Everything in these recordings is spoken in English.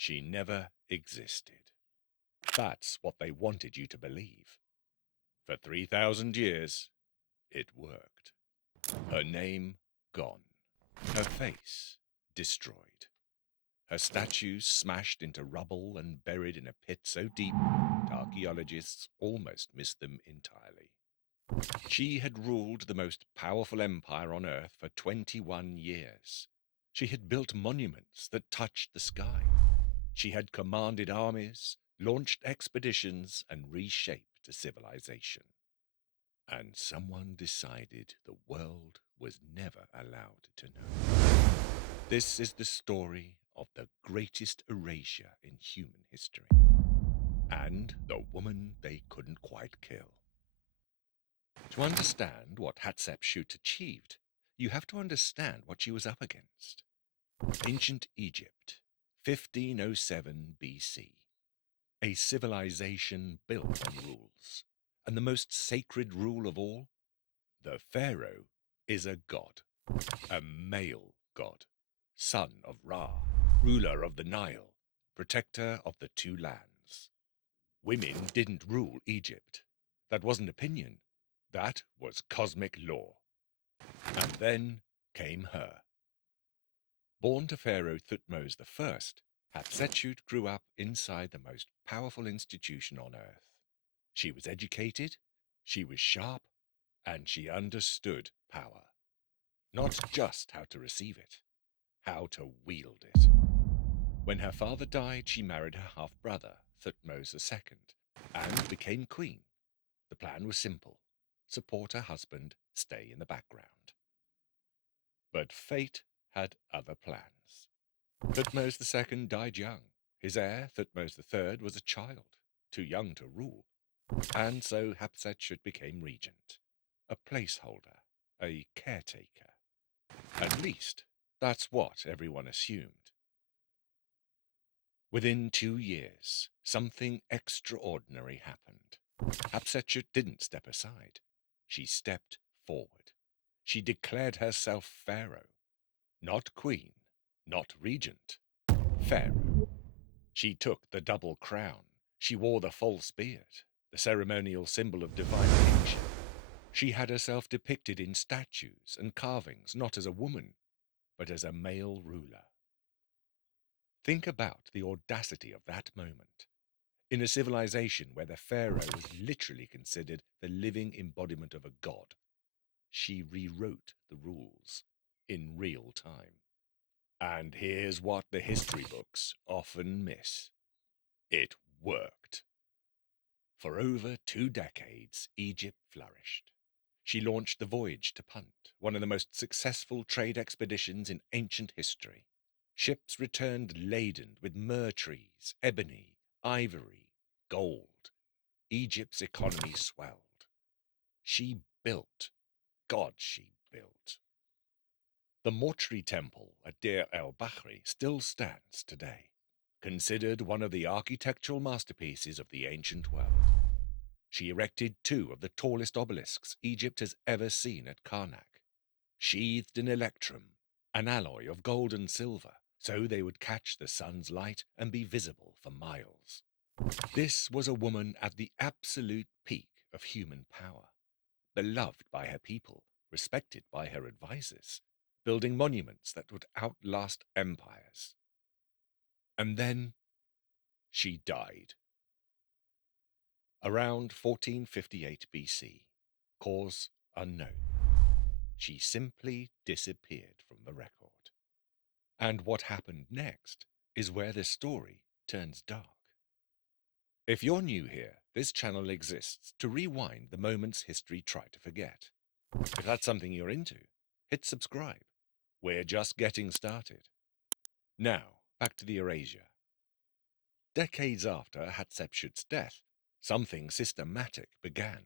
She never existed. That's what they wanted you to believe. For 3,000 years, it worked. Her name gone. Her face destroyed. Her statues smashed into rubble and buried in a pit so deep, archaeologists almost missed them entirely. She had ruled the most powerful empire on Earth for 21 years. She had built monuments that touched the sky. She had commanded armies, launched expeditions, and reshaped a civilization. And someone decided the world was never allowed to know. This is the story of the greatest erasure in human history, and the woman they couldn't quite kill. To understand what Hatshepsut achieved, you have to understand what she was up against. Ancient Egypt, 1507 BC. A civilization built on rules. And the most sacred rule of all? The Pharaoh is a god. A male god. Son of Ra. Ruler of the Nile. Protector of the two lands. Women didn't rule Egypt. That wasn't opinion. That was cosmic law. And then came her. Born to Pharaoh Thutmose I, Hatshepsut grew up inside the most powerful institution on earth. She was educated, she was sharp, and she understood power. Not just how to receive it, how to wield it. When her father died, she married her half-brother, Thutmose II, and became queen. The plan was simple: support her husband, stay in the background. But fate had other plans. Thutmose II died young. His heir, Thutmose III, was a child, too young to rule, and so Hatshepsut became regent, a placeholder, a caretaker. At least, that's what everyone assumed. Within 2 years, something extraordinary happened. Hatshepsut didn't step aside. She stepped forward. She declared herself pharaoh. Not queen, not regent. Pharaoh. She took the double crown. She wore the false beard, the ceremonial symbol of divine kingship. She had herself depicted in statues and carvings not as a woman, but as a male ruler. Think about the audacity of that moment. In a civilization where the pharaoh was literally considered the living embodiment of a god, she rewrote the rules in real time. And here's what the history books often miss. It worked. For over 2 decades, Egypt flourished. She launched the voyage to Punt, one of the most successful trade expeditions in ancient history. Ships returned laden with myrrh trees, ebony, ivory, gold. Egypt's economy swelled. She built. God, she built. The mortuary temple at Deir el-Bahri still stands today, considered one of the architectural masterpieces of the ancient world. She erected 2 of the tallest obelisks Egypt has ever seen at Karnak, sheathed in electrum, an alloy of gold and silver, so they would catch the sun's light and be visible for miles. This was a woman at the absolute peak of human power, beloved by her people, respected by her advisors, building monuments that would outlast empires. And then she died. Around 1458 BC, cause unknown. She simply disappeared from the record. And what happened next is where this story turns dark. If you're new here, this channel exists to rewind the moments history tried to forget. If that's something you're into, hit subscribe. We're just getting started. Now, back to the erasure. Decades after Hatshepsut's death, something systematic began.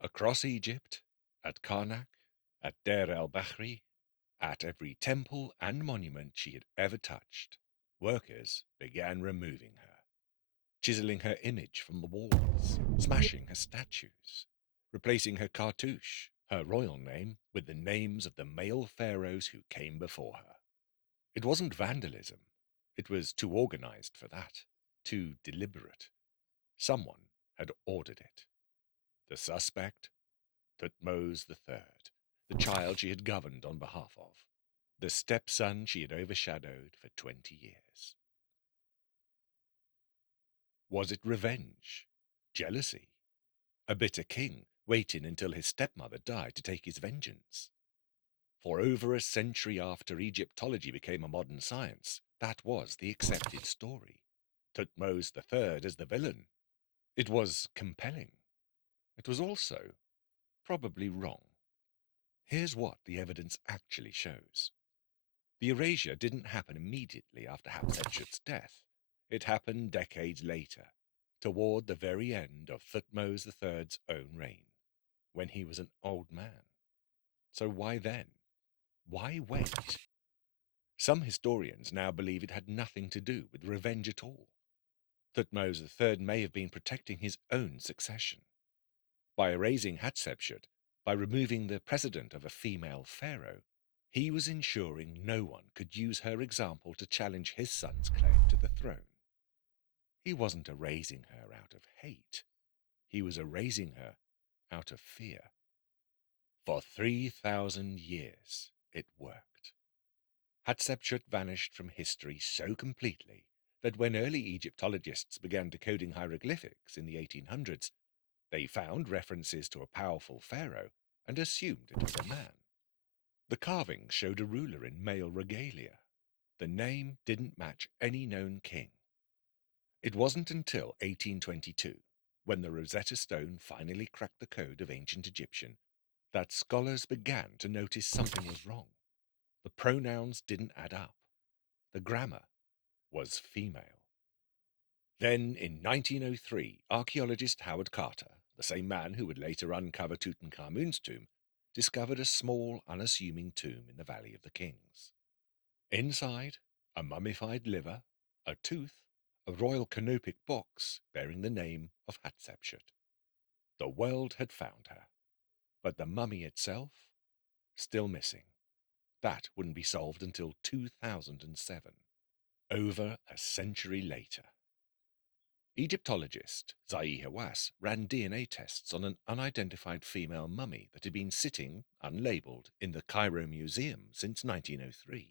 Across Egypt, at Karnak, at Deir el-Bahri, at every temple and monument she had ever touched, workers began removing her, chiseling her image from the walls, smashing her statues, replacing her cartouche, her royal name, with the names of the male pharaohs who came before her. It wasn't vandalism. It was too organized for that, too deliberate. Someone had ordered it. The suspect? Thutmose III, the child she had governed on behalf of, the stepson she had overshadowed for 20 years. Was it revenge? Jealousy? A bitter king waiting until his stepmother died to take his vengeance? For over a century after Egyptology became a modern science, that was the accepted story. Thutmose III as the villain. It was compelling. It was also probably wrong. Here's what the evidence actually shows. The erasure didn't happen immediately after Hatshepsut's death. It happened decades later, toward the very end of Thutmose III's own reign, when he was an old man. So why then? Why wait? Some historians now believe it had nothing to do with revenge at all. Thutmose III may have been protecting his own succession. By erasing Hatshepsut, by removing the precedent of a female pharaoh, he was ensuring no one could use her example to challenge his son's claim to the throne. He wasn't erasing her out of hate. He was erasing her out of fear. For 3,000 years it worked. Hatshepsut vanished from history so completely that when early Egyptologists began decoding hieroglyphics in the 1800s, they found references to a powerful pharaoh and assumed it was a man. The carvings showed a ruler in male regalia. The name didn't match any known king. It wasn't until 1822, when the Rosetta Stone finally cracked the code of ancient Egyptian, that scholars began to notice something was wrong. The pronouns didn't add up. The grammar was female. Then, in 1903, archaeologist Howard Carter, the same man who would later uncover Tutankhamun's tomb, discovered a small, unassuming tomb in the Valley of the Kings. Inside, a mummified liver, a tooth, a royal canopic box bearing the name of Hatshepsut. The world had found her, but the mummy itself, still missing. That wouldn't be solved until 2007, over a century later. Egyptologist Zahi Hawass ran DNA tests on an unidentified female mummy that had been sitting, unlabeled, in the Cairo Museum since 1903.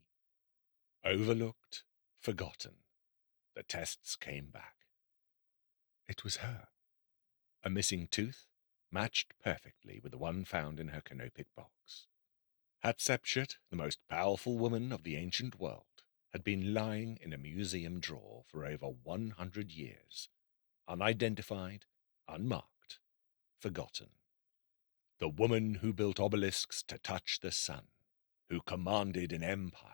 Overlooked, forgotten. The tests came back. It was her. A missing tooth matched perfectly with the one found in her canopic box. Hatshepsut, the most powerful woman of the ancient world, had been lying in a museum drawer for over 100 years, unidentified, unmarked, forgotten. The woman who built obelisks to touch the sun, who commanded an empire,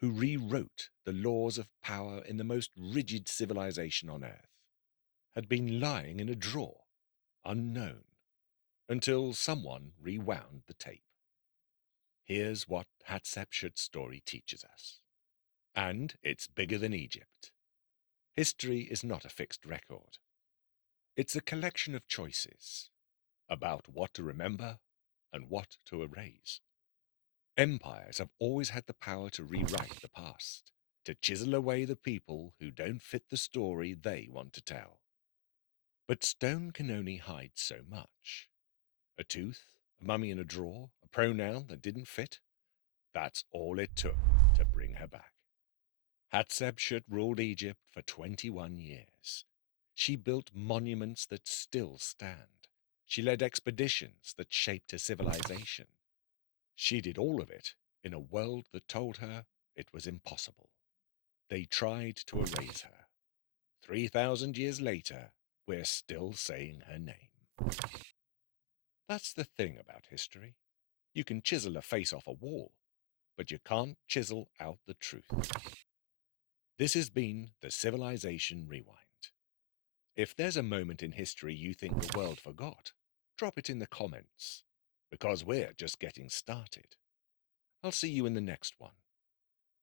who rewrote the laws of power in the most rigid civilization on earth, had been lying in a drawer, unknown, until someone rewound the tape. Here's what Hatshepsut's story teaches us. And it's bigger than Egypt. History is not a fixed record. It's a collection of choices about what to remember and what to erase. Empires have always had the power to rewrite the past, to chisel away the people who don't fit the story they want to tell. But stone can only hide so much. A tooth, a mummy in a drawer, a pronoun that didn't fit. That's all it took to bring her back. Hatshepsut ruled Egypt for 21 years. She built monuments that still stand. She led expeditions that shaped a civilization. She did all of it in a world that told her it was impossible. They tried to erase her. 3,000 years later, we're still saying her name. That's the thing about history. You can chisel a face off a wall, but you can't chisel out the truth. This has been the Civilization Rewind. If there's a moment in history you think the world forgot, drop it in the comments, because we're just getting started. I'll see you in the next one.